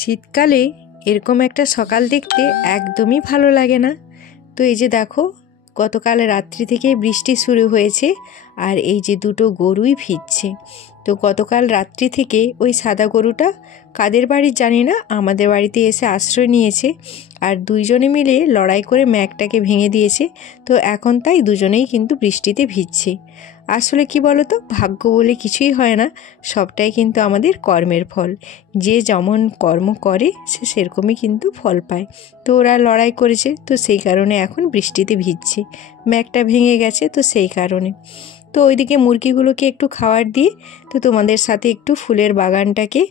শীতকালে এরকম একটা সকাল দেখতে একদমই ভালো লাগে না। তো এই যে দেখো, গতকাল রাত্রি থেকে বৃষ্টি শুরু হয়েছে আর এই যে দুটো গরুই ভিজছে। তো গতকাল রাত্রি থেকে ওই সাদা গরুটা কাদের বাড়ির জানি না, আমাদের বাড়িতে এসে আশ্রয় নিয়েছে আর দুইজনে মিলে লড়াই করে ম্যাগটাকে ভেঙে দিয়েছে। তো এখন তাই দুজনেই কিন্তু বৃষ্টিতে ভিজছে। আসলে কি বলো তো, ভাগ্য বলে কিছুই হয় না, সবটাই কিন্তু আমাদের কর্মের ফল। যে যেমন কর্ম করে সে সেরকমই কিন্তু ফল পায়। তো ওরা লড়াই করেছে, তো সেই কারণে এখন বৃষ্টিতে ভিজছে, ম্যাগটা ভেঙে গেছে, তো সেই কারণে। তো ওইদিকে মুরগিগুলোকে একটু খাবার দিয়ে তো তোমাদের সাথে একটু ফুলের বাগানটাকে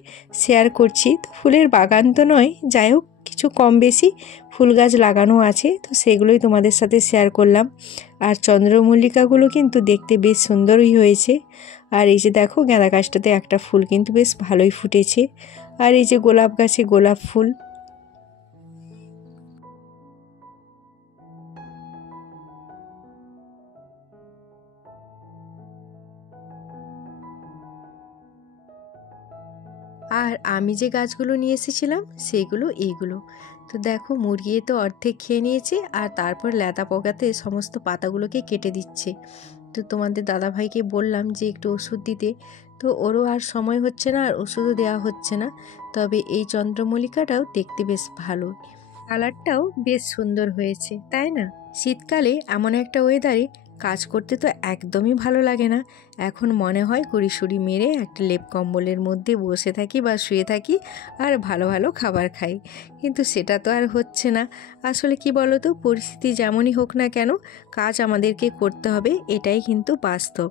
শেয়ার করছি। তো ফুলের বাগান তো নয়, যাই হোক কিছু কম বেশি ফুল গাছ লাগানো আছে, তো সেগুলোই তোমাদের সাথে শেয়ার করলাম। আর চন্দ্রমল্লিকাগুলো কিন্তু দেখতে বেশ সুন্দরই হয়েছে। আর এই যে দেখো, গাঁদা গাছটাতে একটা ফুল কিন্তু বেশ ভালোই ফুটেছে। আর এই যে গোলাপ গাছে গোলাপ ফুল। আর আমি যে গাছগুলো নিয়ে এসেছিলাম সেগুলো এইগুলো। তো দেখো, মুরগি তো অর্ধেক খেয়ে নিয়েছে আর তারপর ল্যাদা পোকাতে সমস্ত পাতাগুলোকে কেটে দিচ্ছে। তো তোমাদের দাদাভাইকে বললাম যে একটু ওষুধ দিতে, তো ওরও আর সময় হচ্ছে না আর ওষুধও দেওয়া হচ্ছে না। তবে এই চন্দ্রমল্লিকাটাও দেখতে বেশ ভালো, কালারটাও বেশ সুন্দর হয়েছে, তাই না? শীতকালে এমন একটা ওয়েদারে কাজ করতে তো একদমই ভালো লাগে না। এখন মনে হয় গুড়িসুড়ি মেরে একটা লেপ কম্বলের মধ্যে বসে থাকি বা শুয়ে থাকি আর ভালো ভালো খাবার খাই, কিন্তু সেটা তো আর হচ্ছে না। আসলে কি বলো তো, পরিস্থিতি যেমনই হোক না কেন, কাজ আমাদেরকে করতে হবে, এটাই কিন্তু বাস্তব।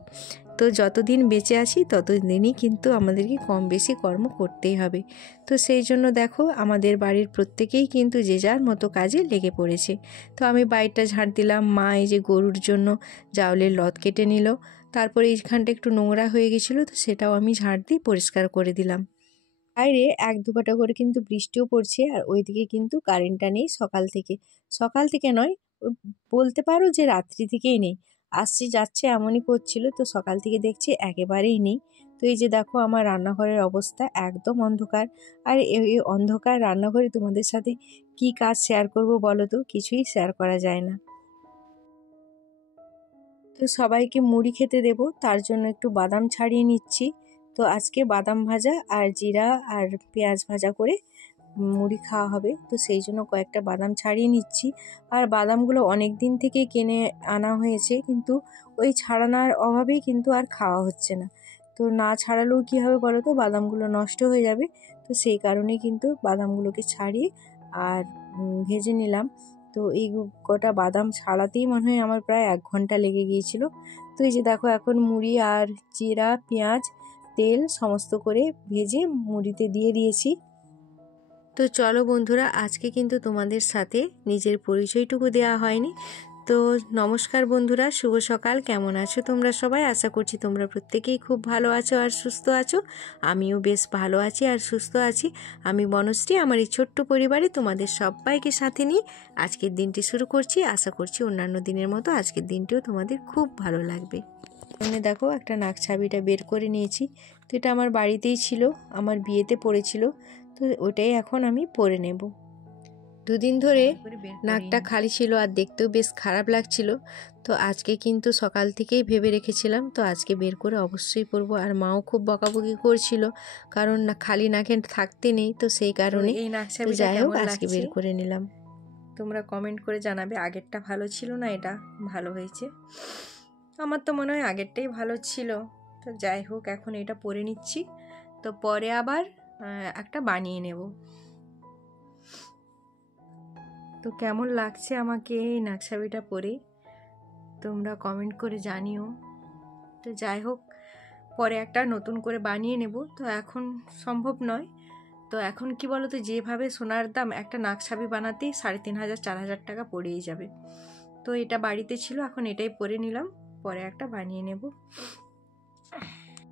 তো যতদিন বেঁচে আছি ততদিনই কিন্তু আমাদেরকে কম বেশি কর্ম করতেই হবে। তো সেই জন্য দেখো, আমাদের বাড়ির প্রত্যেকেই কিন্তু যে যার মতো কাজে লেগে পড়েছে। তো আমি বাড়িটা ঝাড় দিলাম, মা এই যে গরুর জন্য জাউলের লত কেটে নিল, তারপরে এইখানটা একটু নোংরা হয়ে গেছিলো, তো সেটাও আমি ঝাড় দিয়ে পরিষ্কার করে দিলাম। বাইরে এক দুপাটা করে কিন্তু বৃষ্টিও পড়ছে আর ওইদিকে কিন্তু কারেন্টটা নেই সকাল থেকে। সকাল থেকে নয়, বলতে পারো যে রাত্রি থেকেই নেই, আসছে যাচ্ছে এমনই করছিল। তো সকাল থেকে দেখছি একেবারেই নেই। তো এই যে দেখো, আমার রান্নাঘরের অবস্থা একদম অন্ধকার। আর এই অন্ধকার রান্নাঘরে তোমাদের সাথে কি কাজ শেয়ার করব বলো তো, কিছুই শেয়ার করা যায় না। তো সবাইকে মুড়ি খেতে দেব, তার জন্য একটু বাদাম ছাড়িয়ে নিচ্ছি। তো আজকে বাদাম ভাজা আর জিরা আর পেঁয়াজ ভাজা করে মুড়ি খাওয়া হবে, তো সেই জন্য কয়েকটা বাদাম ছাড়িয়ে নিচ্ছি। আর বাদামগুলো অনেক দিন থেকে কিনে আনা হয়েছে, কিন্তু ওই ছাড়ানোর অভাবেই কিন্তু আর খাওয়া হচ্ছে না। তো না ছাড়ালেও কী হবে বলো তো, বাদামগুলো নষ্ট হয়ে যাবে। তো সেই কারণেই কিন্তু বাদামগুলোকে ছাড়িয়ে আর ভেজে নিলাম। তো এই কটা বাদাম ছাড়াতেই মনে হয় আমার প্রায় 1 ঘন্টা লেগে গিয়েছিল। তো এই যে দেখো, এখন মুড়ি আর জিরা পেঁয়াজ তেল সমস্ত করে ভেজে মুড়িতে দিয়ে দিয়েছি। তো চলো বন্ধুরা, আজকে কিন্তু তোমাদের সাথে নিজের পরিচয়টুকু দেওয়া হয়নি। তো নমস্কার বন্ধুরা, শুভ সকাল। কেমন আছো তোমরা সবাই? আশা করছি তোমরা প্রত্যেকেই খুব ভালো আছো আর সুস্থ আছো। আমিও বেশ ভালো আছি আর সুস্থ আছি। আমি বনশ্রী, আমার এই ছোট্ট পরিবারে তোমাদের সবাইকে সাথে নিয়ে আজকের দিনটি শুরু করছি। আশা করছি অন্যান্য দিনের মতো আজকের দিনটিও তোমাদের খুব ভালো লাগবে। এখানে দেখো, একটা নাকছাবিটা বের করে নিয়েছি। তো এটা আমার বাড়িতেই ছিল, আমার বিয়েতে পড়েছিল, তো ওটাই এখন আমি পরে নেব। দুদিন ধরে নাকটা খালি ছিল আর দেখতেও বেশ খারাপ লাগছিল। তো আজকে কিন্তু সকাল থেকেই ভেবে রেখেছিলাম, তো আজকে বের করে অবশ্যই পরবো। আর মাও খুব বকাবকি করছিল, কারণ না খালি নাকে থাকতে নেই, তো সেই কারণে এই নাকছাবিটা যাই হোক আজকে বের করে নিলাম। তোমরা কমেন্ট করে জানাবে আগেরটা ভালো ছিল না এটা ভালো হয়েছে। আমার তো মনে হয় আগেরটাই ভালো ছিল। তো যাই হোক, এখন এটা পরে নিচ্ছি, তো পরে আবার একটা বানিয়ে নেব। তো কেমন লাগছে আমাকে এই নাকছাবিটা পরে, তোমরা কমেন্ট করে জানিও। তো যাই হোক, পরে একটা নতুন করে বানিয়ে নেব, তো এখন সম্ভব নয়। তো এখন কি বলো তো, যেভাবে সোনার দাম, একটা নাকছাবি বানাতেই 3500-4000 টাকা পড়েই যাবে। তো এটা বাড়িতে ছিল, এখন এটাই পরে নিলাম, পরে একটা বানিয়ে নেব।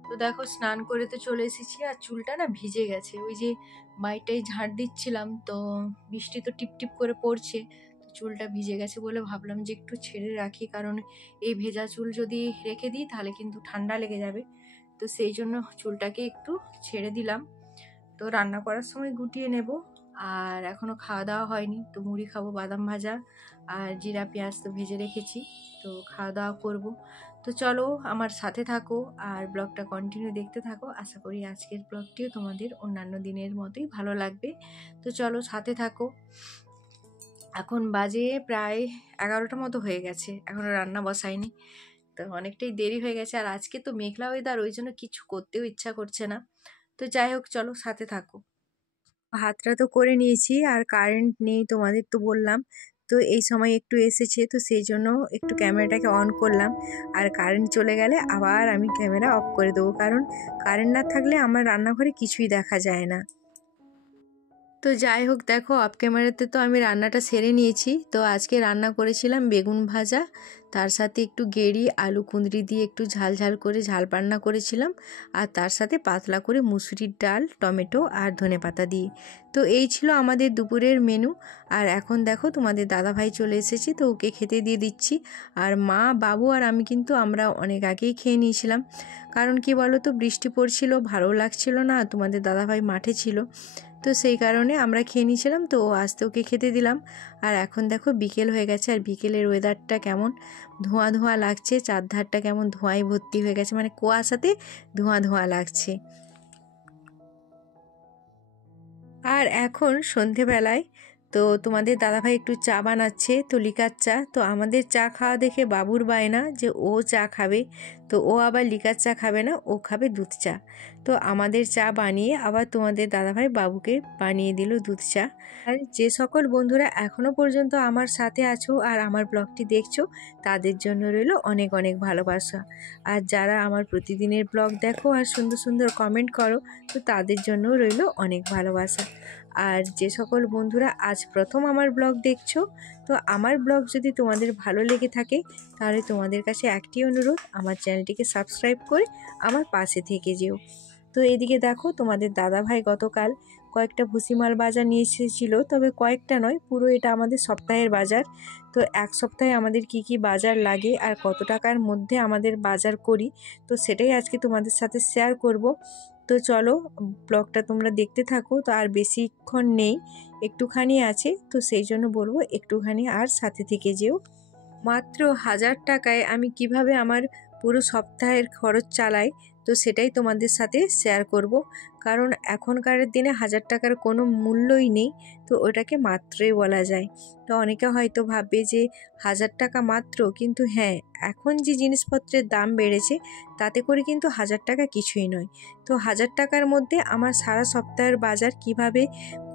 তো দেখো, স্নান করে তো চলে এসেছি আর চুলটা না ভিজে গেছে, ওই যে বাইটাই ঝাড় দিচ্ছিলাম, তো বৃষ্টি তো টিপটিপ করে পড়ছে, তো চুলটা ভিজে গেছে বলে ভাবলাম যে একটু ছেড়ে রাখি, কারণ এই ভেজা চুল যদি রেখে দিই তাহলে কিন্তু ঠান্ডা লেগে যাবে। তো সেই জন্য চুলটাকে একটু ছেড়ে দিলাম। তো রান্না করার সময় গুটিয়ে নেব। আর এখনও খাওয়া দাওয়া হয়নি, তো মুড়ি খাবো, বাদাম ভাজা আর জিরা পেঁয়াজ তো ভেজে রেখেছি, তো খাওয়া দাওয়া করব। তো চলো আমার সাথে থাকো আর ব্লগটা কন্টিনিউ দেখতে থাকো। আশা করি আজকের ব্লগটিও তোমাদের অন্যান্য দিনের মতোই ভালো লাগবে। তো চলো সাথে থাকো। এখন বাজে প্রায় 11টা মতো হয়ে গেছে, এখনও রান্না বসাইনি, তো অনেকটাই দেরি হয়ে গেছে। আর আজকে তো মেঘলা ওয়েদার, ওই জন্য কিছু করতেও ইচ্ছা করছে না। তো যাই হোক, চলো সাথে থাকো। ভাতটা তো করে নিয়েছি, আর কারেন্ট নেই তোমাদের তো বললাম, তো এই সময় একটু এসেছে, তো সেই জন্য একটু ক্যামেরাটাকে অন করলাম। আর কারেন্ট চলে গেলে আবার আমি ক্যামেরা অফ করে দেবো, কারণ কারেন্ট না থাকলে আমার রান্নাঘরে কিছুই দেখা যায় না। তো যাই হোক, দেখো অফ ক্যামেরাতে তো আমি রান্নাটা সেরে নিয়েছি। তো আজকে রান্না করেছিলাম বেগুন ভাজা, তার সাথে একটু গেঁড়ি আলু কুঁদরি দিয়ে একটু ঝাল ঝাল করে ঝাল রান্না করেছিলাম, আর তার সাথে পাতলা করে মুসুরির ডাল, টমেটো আর ধনেপাতা দিয়ে। তো এই ছিল আমাদের দুপুরের মেনু। আর এখন দেখো তোমাদের দাদাভাই চলে এসেছি, তো ওকে খেতে দিয়ে দিচ্ছি। আর মা, বাবু আর আমি কিন্তু আমরা অনেক আগেই খেয়ে নিয়েছিলাম, কারণ কি বলো তো, বৃষ্টি পড়ছিল, ভালো লাগছিল না, তোমাদের দাদাভাই মাঠে ছিল, তো সেই কারণে আমরা খেয়ে নিয়েছিলাম। তো আস্তে ওকে খেতে দিলাম। আর এখন দেখো বিকেল হয়ে গেছে, আর বিকেলের ওয়েদারটা কেমন ধোঁয়া ধোঁয়া লাগছে, চারধারটা কেমন ধোঁয়ায় ভর্তি হয়ে গেছে, মানে কুয়াশাতে ধোঁয়া ধোঁয়া লাগছে। আর এখন সন্ধেবেলায় তো তোমাদের দাদাভাই একটু চা বানাচ্ছে, তো লিকার চা। তো আমাদের চা খাওয়া দেখে বাবুর বায়না যে ও চা খাবে, তো ও আবার লিকার চা খাবে না, ও খাবে দুধ চা। তো আমাদের চা বানিয়ে আবার তোমাদের দাদাভাই বাবুকে বানিয়ে দিল দুধ চা। আর যে সকল বন্ধুরা এখনও পর্যন্ত আমার সাথে আছো আর আমার ব্লগটি দেখছো, তাদের জন্য রইল অনেক অনেক ভালোবাসা। আর যারা আমার প্রতিদিনের ব্লগ দেখো আর সুন্দর সুন্দর কমেন্ট করো, তো তাদের জন্যও রইল অনেক ভালোবাসা। আর যে সকল বন্ধুরা আজ প্রথম আমার ব্লগ দেখছো, তো আমার ব্লগ যদি তোমাদের ভালো লেগে থাকে, তাহলে তোমাদের কাছে একটি অনুরোধ, আমার চ্যানেলটিকে সাবস্ক্রাইব করে আমার পাশে থেকে যেও। তো এদিকে দেখো তোমাদের দাদাভাই গতকাল কয়েকটা ভুসিমাল বাজার নিয়ে এসেছিল, তবে কয়েকটা নয়, পুরো এটা আমাদের সপ্তাহের বাজার। তো এক সপ্তাহে আমাদের কি কি বাজার লাগে আর কত টাকার মধ্যে আমাদের বাজার করি, তো সেটাই আজকে তোমাদের সাথে শেয়ার করব। তো চলো ব্লগটা তোমরা দেখতে থাকো। তো আর বেশিক্ষণ নেই, একটুখানি আছে, তো সেই জন্য বলবো একটুখানি আর সাথে থেকে যেও। মাত্র 1000 টাকায় আমি কিভাবে আমার পুরো সপ্তাহের খরচ চালাই, তো সেটাই তোমাদের সাথে শেয়ার করব। কারণ এখনকার দিনে 1000 টাকার কোনো মূল্যই নেই, তো ওটাকে মাত্রই বলা যায়। তো অনেকে হয়তো ভাববে যে 1000 টাকা মাত্র, কিন্তু হ্যাঁ, এখন যে জিনিসপত্রের দাম বেড়েছে, তাতে করে কিন্তু 1000 টাকা কিছুই নয়। তো 1000 টাকার মধ্যে আমার সারা সপ্তাহের বাজার কিভাবে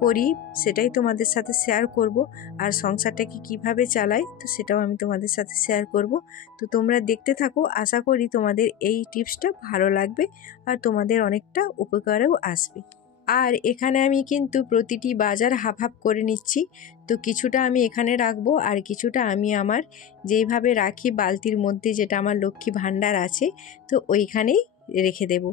করি, সেটাই তোমাদের সাথে শেয়ার করব। আর সংসারটাকে কিভাবে চালাই, তো সেটাও আমি তোমাদের সাথে শেয়ার করব। তো তোমরা দেখতে থাকো, আশা করি তোমাদের এই টিপসটা ভালো লাগবে আর তোমাদের অনেকটা উপকারেও আসবে। আর এখানে আমি কিন্তু প্রতিটি বাজার হাফ হাফ করে নিচ্ছি। তো কিছুটা আমি এখানে রাখবো, আর কিছুটা আমি আমার যেইভাবে রাখি বালতির মধ্যে, যেটা আমার লক্ষ্মী ভাণ্ডার আছে, তো ওইখানেই রেখে দেব।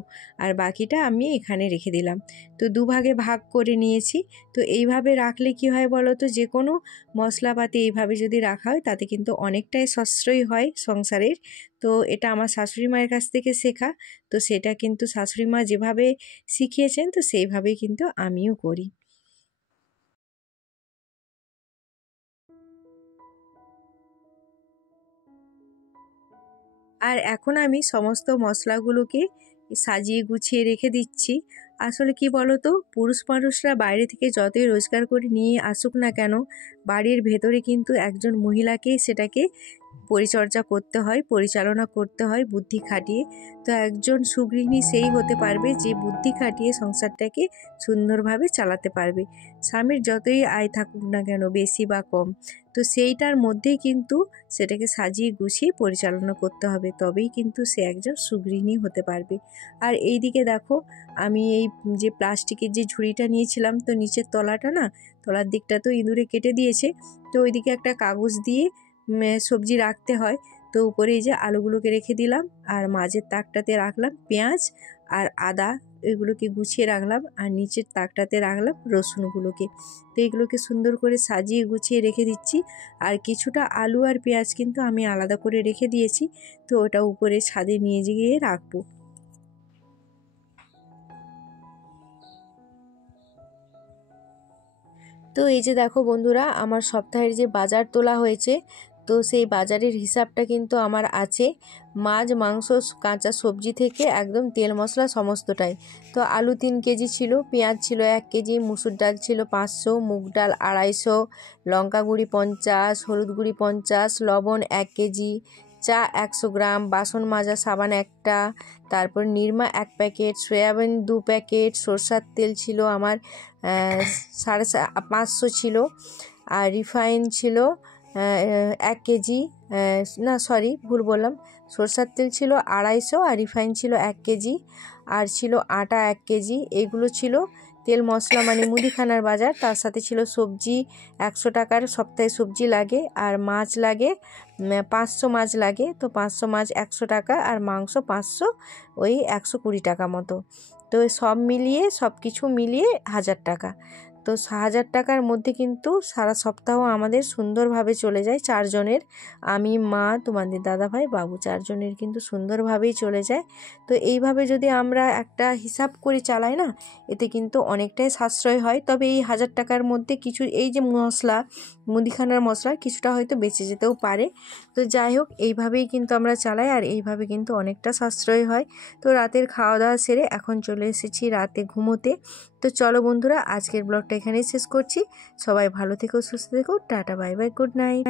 আর বাকিটা আমি এখানে রেখে দিলাম। তো দুভাগে ভাগ করে নিয়েছি। তো এইভাবে রাখলে কি হয় বলো তো, যে কোনো মশলাপাতি এইভাবে যদি রাখা হয়, তাতে কিন্তু অনেকটাই সাশ্রয়ী হয় সংসারের। তো এটা আমার শাশুড়ি মায়ের কাছ থেকে শেখা। তো সেটা কিন্তু শাশুড়ি মা যেভাবে শিখিয়েছেন, তো সেইভাবেই কিন্তু আমিও করি। আর এখন আমি সমস্ত মশলাগুলোকে সাজিয়ে গুছিয়ে রেখে দিচ্ছি। আসলে কি বলো তো, পুরুষ মানুষরা বাইরে থেকে যতই রোজগার করে নিয়ে আসুক না কেন, বাড়ির ভেতরে কিন্তু একজন মহিলাকেই সেটাকে পরিচর্যা করতে হয়, পরিচালনা করতে হয় বুদ্ধি খাটিয়ে। তো একজন সুগৃহিণী সেই হতে পারবে যে বুদ্ধি খাটিয়ে সংসারটাকে সুন্দরভাবে চালাতে পারবে। স্বামীর যতই আয় থাকুক না কেন, বেশি বা কম, তো সেইটার মধ্যেই কিন্তু সেটাকে সাজিয়ে গুছিয়ে পরিচালনা করতে হবে, তবেই কিন্তু সে একজন সুগৃহিণী হতে পারবে। আর এই দিকে দেখো, আমি এই যে প্লাস্টিকের যে ঝুড়িটা নিয়েছিলাম, তো নিচের তলাটা না, তলার দিকটা তো ইঁদুরে কেটে দিয়েছে, তো ওইদিকে একটা কাগজ দিয়ে সবজি রাখতে হয়। তো উপরে এই যে আলুগুলোকে রেখে দিলাম, আর মাঝের তাকটাতে রাখলাম পেঁয়াজ আর আদা, এগুলোকে গুছিয়ে রাখলাম, আর নিচের তাকটাতে রাখলাম রসুনগুলোকে। তো এগুলোকে সুন্দর করে সাজিয়ে গুছিয়ে রেখে দিচ্ছি। আর কিছুটা আলু আর পেঁয়াজ কিন্তু আমি আলাদা করে রেখে দিয়েছি, তো ওটা উপরে ছাদে নিয়ে গিয়ে রাখবো। তো এই যে দেখো বন্ধুরা, আমার সপ্তাহের যে বাজার তোলা হয়েছে, তো সেই বাজারের হিসাবটা কিন্তু আমার আছে। মাছ, মাংস, কাঁচা সবজি থেকে একদম তেল মশলা সমস্তটাই। তো আলু 3 কেজি ছিল, পেঁয়াজ ছিল 1 কেজি, মুসুর ডাল ছিল 500, মুগ ডাল 250, লঙ্কা গুঁড়ি 50, হলুদ গুঁড়ি 50, লবণ 1 কেজি, চা 100 গ্রাম, বাসন মাজা সাবান একটা, তারপর নিরমা 1 প্যাকেট, সয়াবিন 2 প্যাকেট, সরষার তেল ছিল আমার 550 ছিল, আর রিফাইন ছিল 1 কেজি, না সরি ভুল বললাম, সরষার তেল ছিল 250 আর রিফাইন ছিল 1 কেজি, আর ছিল আটা 1 কেজি। এগুলো ছিল তেল মশলা মানে মুদিখানার বাজার। তার সাথে ছিল সবজি 100 টাকার, সপ্তাহে সবজি লাগে, আর মাছ লাগে 500 মাছ লাগে, তো 500 মাছ 100 টাকা, আর মাংস 500, ওই 120 টাকা মতো। তো সব মিলিয়ে, সব কিছু মিলিয়ে 1000 টাকা। তো 1000 টাকার মধ্যে কিন্তু সারা সপ্তাহ আমাদের সুন্দরভাবে চলে যায় 4 জনের, আমি, মা, তোমাদের দাদাভাই, বাবু, 4 জনের কিন্তু সুন্দরভাবেই চলে যায়। তো এইভাবে যদি আমরা একটা হিসাব করে চালাই না, এতে কিন্তু অনেকটাই সাশ্রয় হয়। তবে এই 1000 টাকার মধ্যে কিছু এই যে মশলা, মুদিখানার মশলা কিছুটা হয়তো বেঁচে যেতেও পারে। তো যাই হোক, এইভাবেই কিন্তু আমরা চালাই, আর এইভাবে কিন্তু অনেকটা সাশ্রয় হয়। তো রাতের খাওয়া দাওয়া সেরে এখন চলে এসেছি রাতে ঘুমোতে। তো চলো বন্ধুরা, আজকের ব্লগটা এখানেই শেষ করছি। সবাই ভালো থেকো, সুস্থ থেকো, tata, bye bye, good night.